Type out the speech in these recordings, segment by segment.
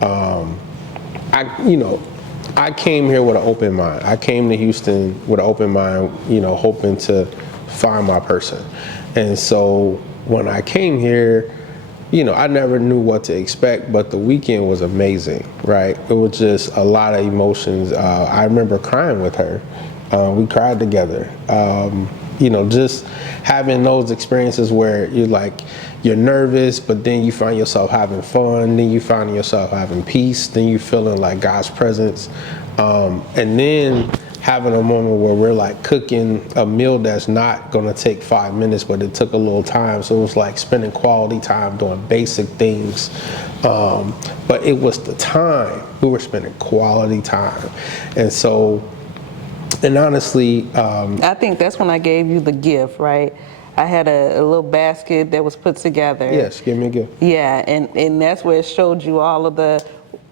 I came here with an open mind. I came to Houston with an open mind, hoping to find my person. And so when I came here, I never knew what to expect, but the weekend was amazing, right? It was just a lot of emotions. I remember crying with her. We cried together. Just having those experiences where you're nervous, but then you find yourself having fun, then you find yourself having peace, then you feeling like God's presence. And then having a moment where we're like cooking a meal that's not gonna take 5 minutes, but it took a little time. So it was like spending quality time doing basic things. But it was the time. We were spending quality time. And honestly, I think that's when I gave you the gift, right? I had a little basket that was put together. Yes, give me a gift. Yeah, and that's where it showed you all of that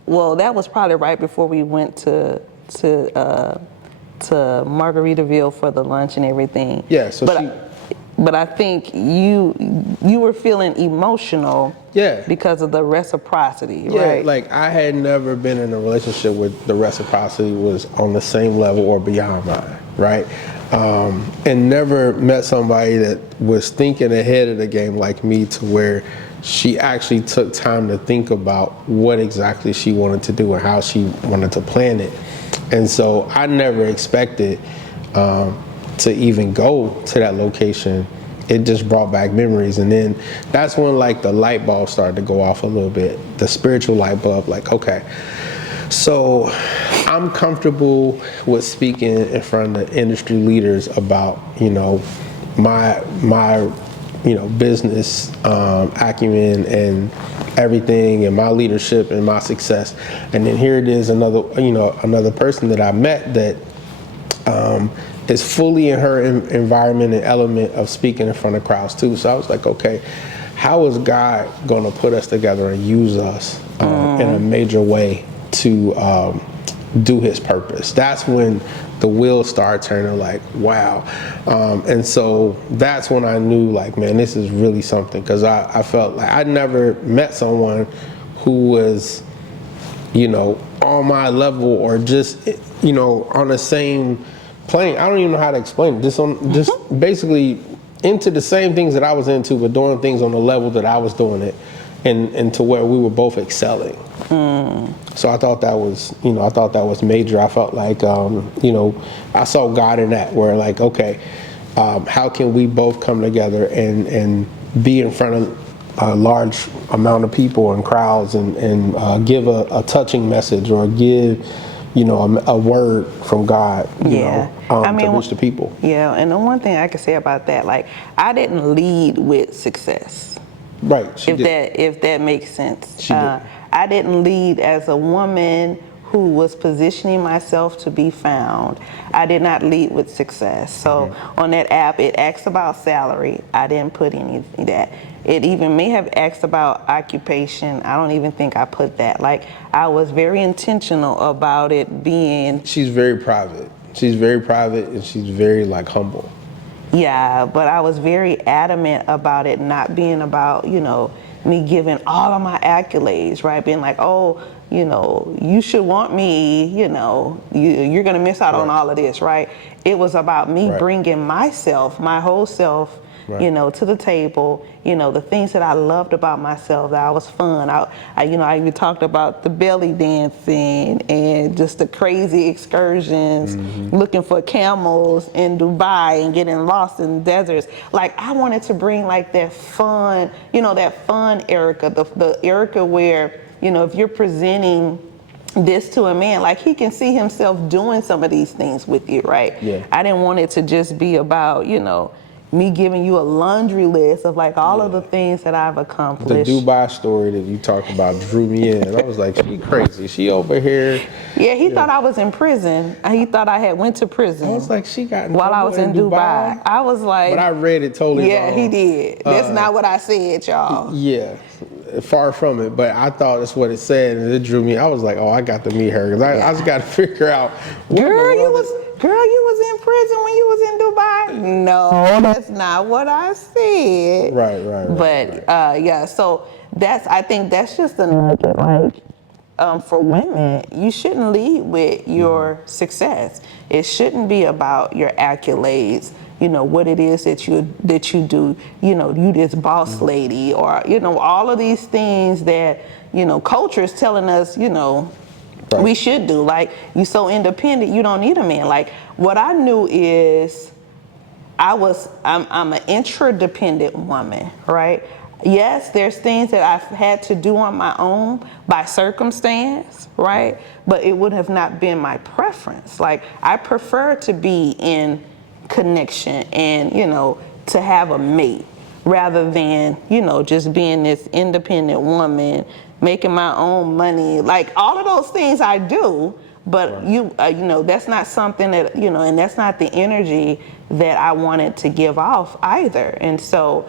was probably right before we went to Margaritaville for the lunch and everything. Yeah, but I think you were feeling emotional. Yeah. Because of the reciprocity, yeah, right? Like I had never been in a relationship where the reciprocity was on the same level or beyond mine, right? And never met somebody that was thinking ahead of the game like me, to where she actually took time to think about what exactly she wanted to do and how she wanted to plan it. And so I never expected to even go to that location. It just brought back memories. And then that's when the light bulb started to go off a little bit, the spiritual light bulb, okay, so I'm comfortable with speaking in front of industry leaders about, my business acumen and everything, and my leadership and my success. And then here it is, another person that I met that is fully in her environment and element of speaking in front of crowds too. So I was like, okay, how is God going to put us together and use us in a major way to do his purpose? That's when the wheels start turning, wow. And so that's when I knew, man, this is really something, because I felt like I'd never met someone who was, on my level, or just, on the same plane. I don't even know how to explain it. Just basically into the same things that I was into, but doing things on the level that I was doing it, and to where we were both excelling. So I thought that was major. I felt like, I saw God in that, where okay, how can we both come together and be in front of a large amount of people and crowds, and give a touching message, or give a word from God, to reach the people. Yeah, and the one thing I can say about that, I didn't lead with success. Right. If that makes sense. She did. I didn't lead as a woman who was positioning myself to be found. I did not lead with success. So on that app, it asks about salary. I didn't put any of that. It even may have asked about occupation. I don't even think I put that. I was very intentional about it being. She's very private. She's very private, and she's very humble. Yeah, but I was very adamant about it not being about, me giving all of my accolades, right? Being you should want me, you're going to miss out on all of this, right? It was about me bringing myself, my whole self, to the table, the things that I loved about myself, that I was fun. I even talked about the belly dancing and just the crazy excursions, looking for camels in Dubai and getting lost in deserts. I wanted to bring that fun, that fun Eryka, the Eryka where, if you're presenting this to a man, he can see himself doing some of these things with you, right? Yeah. I didn't want it to just be about, me giving you a laundry list of all of the things that I've accomplished. The Dubai story that you talked about drew me in. I was like, she crazy. She over here. Yeah, he thought I was in prison. He thought I had went to prison. I was like, she got in while I was in Dubai. I was like, but I read it totally wrong. Yeah, he did. That's not what I said, y'all. Yeah, far from it. But I thought that's what it said, and it drew me. I was like, oh, I got to meet her, because I just got to figure out. Girl, you was in prison when you was in Dubai? No, that's not what I said. Right. But yeah, so I think that's just a nugget, for women, you shouldn't lead with your success. It shouldn't be about your accolades, what it is that you do, you this boss lady, or, all of these things that, culture is telling us, Right. we should do. Like, you so independent, you don't need a man. Like, what I knew is I'm an interdependent woman, right? Yes, there's things that I've had to do on my own by circumstance, right? But it would have not been my preference. Like, I prefer to be in connection and, to have a mate rather than, just being this independent woman, making my own money. Like, all of those things I do, but that's not something that, and that's not the energy that I wanted to give off either. And so,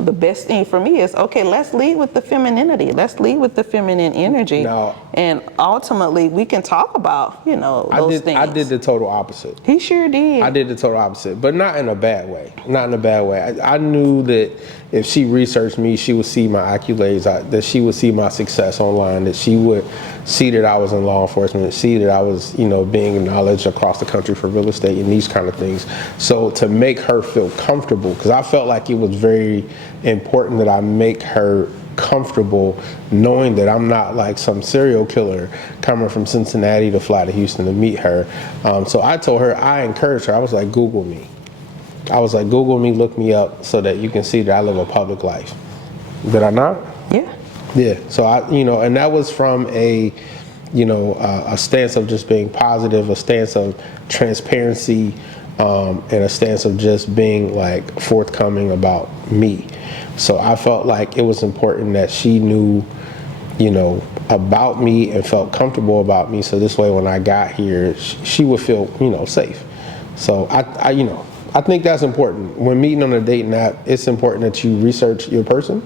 the best thing for me is, okay, let's lead with the femininity. Let's lead with the feminine energy. Now, and ultimately, we can talk about, those things. I did the total opposite. He sure did. I did the total opposite, but not in a bad way. Not in a bad way. I knew that if she researched me, she would see my accolades, that she would see my success online, that she would see that I was in law enforcement, see that I was, being acknowledged across the country for real estate and these kind of things. So to make her feel comfortable, because I felt like it was very important that I make her comfortable knowing that I'm not like some serial killer coming from Cincinnati to fly to Houston to meet her. So I told her, I encouraged her, I was like, Google me. Google me, look me up so that you can see that I live a public life. Did I not? Yeah. Yeah. So and that was from a stance of just being positive, a stance of transparency, and a stance of just being like forthcoming about me. So I felt like it was important that she knew, about me and felt comfortable about me. So this way, when I got here, she would feel, safe. So I think that's important. When meeting on a dating app, it's important that you research your person,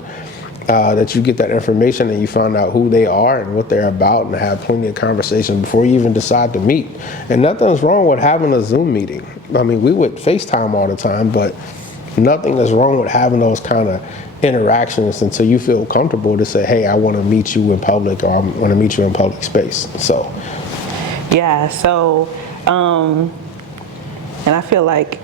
that you get that information and you find out who they are and what they're about, and have plenty of conversations before you even decide to meet. And nothing's wrong with having a Zoom meeting. I mean, we would FaceTime all the time, but nothing is wrong with having those kind of interactions until you feel comfortable to say, hey, I want to meet you in public, or I want to meet you in public space. So yeah, so and I feel like,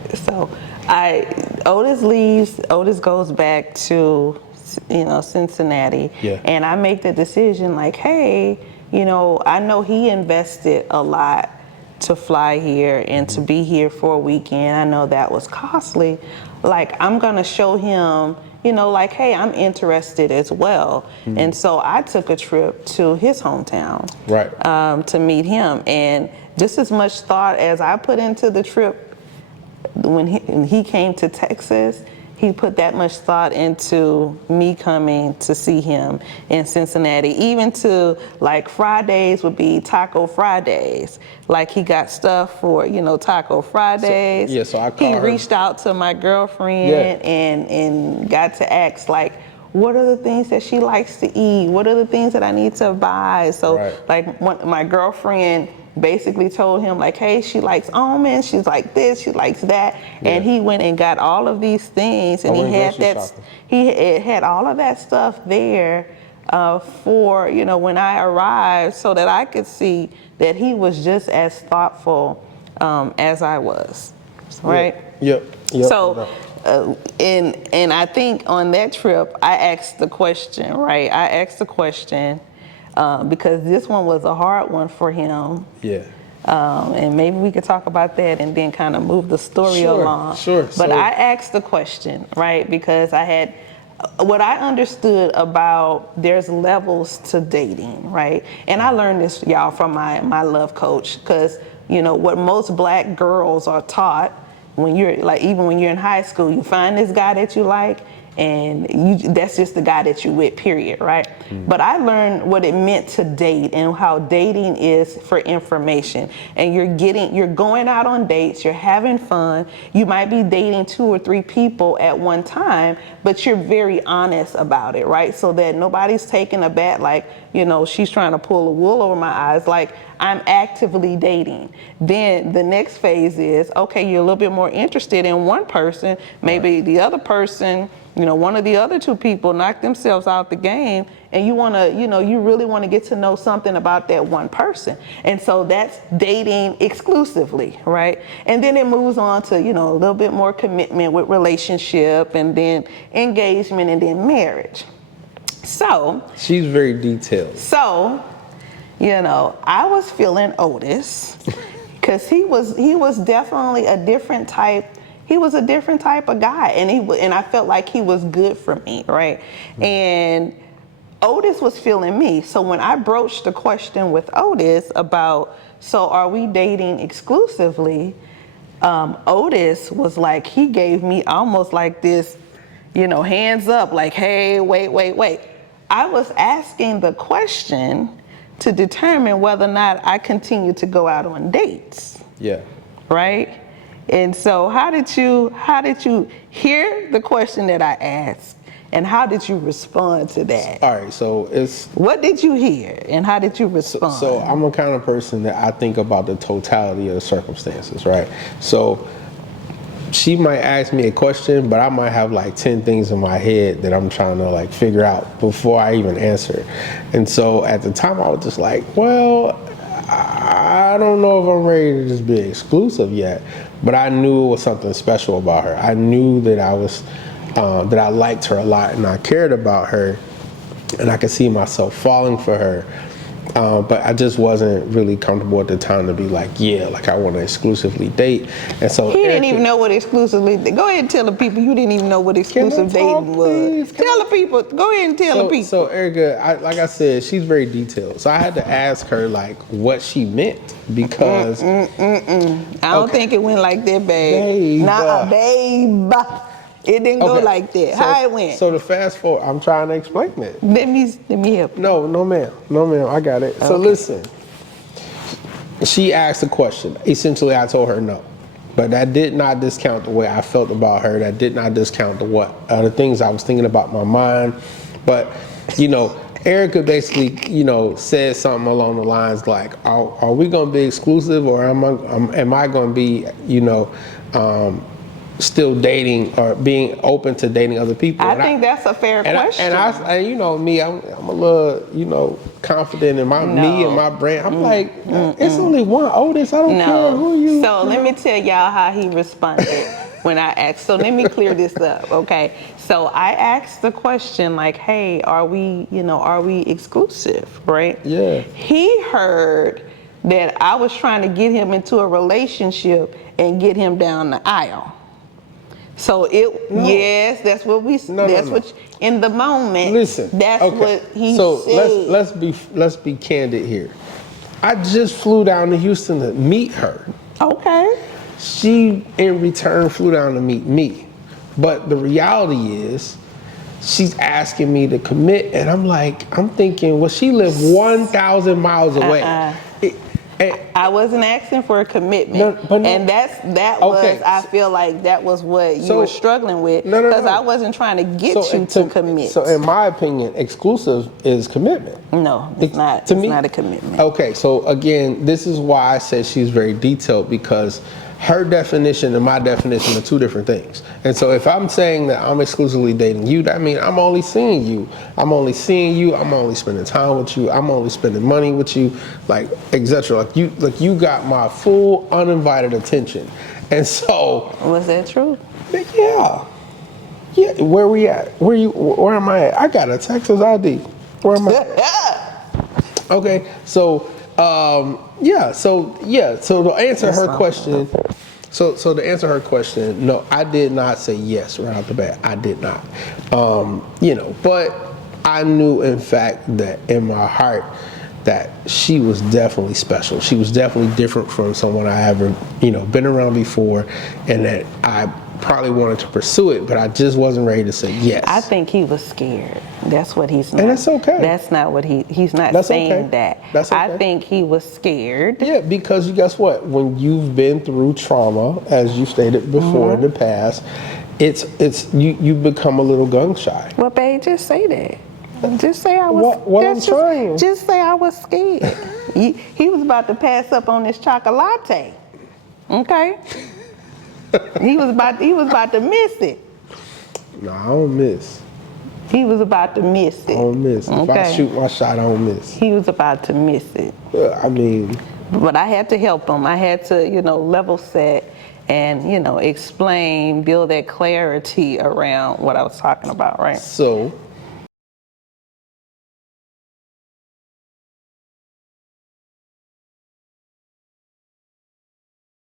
Otis leaves, Otis goes back to, Cincinnati. Yeah. And I make the decision like, hey, I know he invested a lot to fly here and to be here for a weekend. I know that was costly. Like, I'm gonna show him, like, hey, I'm interested as well. And so I took a trip to his hometown, right, to meet him. And just as much thought as I put into the trip when he came to Texas, he put that much thought into me coming to see him in Cincinnati. Even to, like, Fridays would be Taco Fridays. Like, he got stuff for, Taco Fridays. So I called He her. reached out to my girlfriend and got to ask, like, what are the things that she likes to eat? What are the things that I need to buy? So, Right. like, my girlfriend basically told him, like, hey, she likes almonds, she's like this, she likes that. Yeah. And he went and got all of these things, and I he went had grocery that, shopping. it had all of that stuff there for, when I arrived, so that I could see that he was just as thoughtful as I was, right? Yep. So, and I think on that trip, I asked the question, right? I asked the question because this one was a hard one for him. Yeah. And maybe we could talk about that and then kind of move the story along. Sure. But So, I asked the question, right? Because I had what I understood about there's levels to dating, right? And I learned this, y'all, from my love coach, because what most black girls are taught when you're like, even when you're in high school, you find this guy that you like, and that's just the guy that you with, period, right? But I learned what it meant to date and how dating is for information. And you're going out on dates, you're having fun. You might be dating 2 or 3 people at one time, but you're very honest about it, right? So that nobody's taking a bet like, she's trying to pull the wool over my eyes. Like, I'm actively dating. Then the next phase is, okay, you're a little bit more interested in one person. Maybe the other person, one of the other two people knocked themselves out the game, and you want to, you really want to get to know something about that one person. And so that's dating exclusively, right? And then it moves on to, a little bit more commitment with relationship, and then engagement, and then marriage. So she's very detailed. So, I was feeling Otis because he was definitely a different type. He was a different type of guy, and I felt like he was good for me, right? Mm-hmm. And Otis was feeling me. So when I broached the question with Otis about, so are we dating exclusively? Otis was like, he gave me almost like this, hands up, like, hey, wait. I was asking the question to determine whether or not I continue to go out on dates. Yeah. Right? And so how did you hear the question that I asked, and how did you respond to that? All right, so what did you hear and how did you respond? So I'm the kind of person that I think about the totality of the circumstances, right? So she might ask me a question, but I might have like 10 things in my head that I'm trying to like figure out before I even answer. And so at the time I was just like, well, I don't know if I'm ready to just be exclusive yet, but I knew it was something special about her. I knew that that I liked her a lot and I cared about her, and I could see myself falling for her. But I just wasn't really comfortable at the time to be like, I want to exclusively date. And so he didn't even know what exclusively. Go ahead and tell the people you didn't even know what exclusive dating was. Tell the people. Go ahead and tell the people. So Eryka, like I said, she's very detailed. So I had to ask her like what she meant, because I don't think it went like that, babe. Nah, babe. It didn't go like that. How it went? So to fast forward, I'm trying to explain it. Let me help you. No, ma'am, I got it. Okay. So listen, she asked a question. Essentially, I told her no, but that did not discount the way I felt about her. That did not discount the things I was thinking about in my mind. But Eryka basically, said something along the lines like, "Are we going to be exclusive, or am I going to be, still dating or being open to dating other people?" I think that's a fair question. And you know me, I'm a little, confident in me and my brand. I'm like, it's only one Otis. I don't care who you. So let me tell y'all how he responded when I asked. So let me clear this up, okay? So I asked the question like, hey, are we exclusive, right? Yeah. He heard that I was trying to get him into a relationship and get him down the aisle. So yes, that's what we. What in the moment. Listen, that's what he said. So let's be candid here. I just flew down to Houston to meet her. Okay. She in return flew down to meet me, but the reality is, she's asking me to commit, and I'm thinking, well, she lived 1,000 miles away. I wasn't asking for a commitment, and I feel like that was what you were struggling with, because I wasn't trying to get you to commit. So in my opinion, exclusive is commitment. No, it's not. It's not a commitment. Okay, so again, this is why I said she's very detailed, because her definition and my definition are two different things. And so if I'm saying that I'm exclusively dating you, that means I'm only seeing you. I'm only spending time with you. I'm only spending money with you, like, etc. Like you got my full uninvited attention. And so was that true? Yeah. Where we at? Where am I at? I got a Texas ID. Where am I at? Okay, so So to answer her question, to answer her question, no, I did not say yes right off the bat. I did not. But I knew, in fact, that in my heart that she was definitely special. She was definitely different from someone I ever, been around before, and that I probably wanted to pursue it, but I just wasn't ready to say yes. I think he was scared. That's what he's not. And that's okay. That's not what he's not saying that. That's okay. I think he was scared. Yeah, because guess what? When you've been through trauma, as you stated before in the past, it's you become a little gun shy. Well, babe, just say that. Just say I was. Just say I was scared. He was about to pass up on this chocolate. Okay. He was about to miss it. No, I don't miss. He was about to miss it. I don't miss. If I shoot my shot, I don't miss. He was about to miss it. I mean, but I had to help him. I had to, level set and, explain, build that clarity around what I was talking about, right? so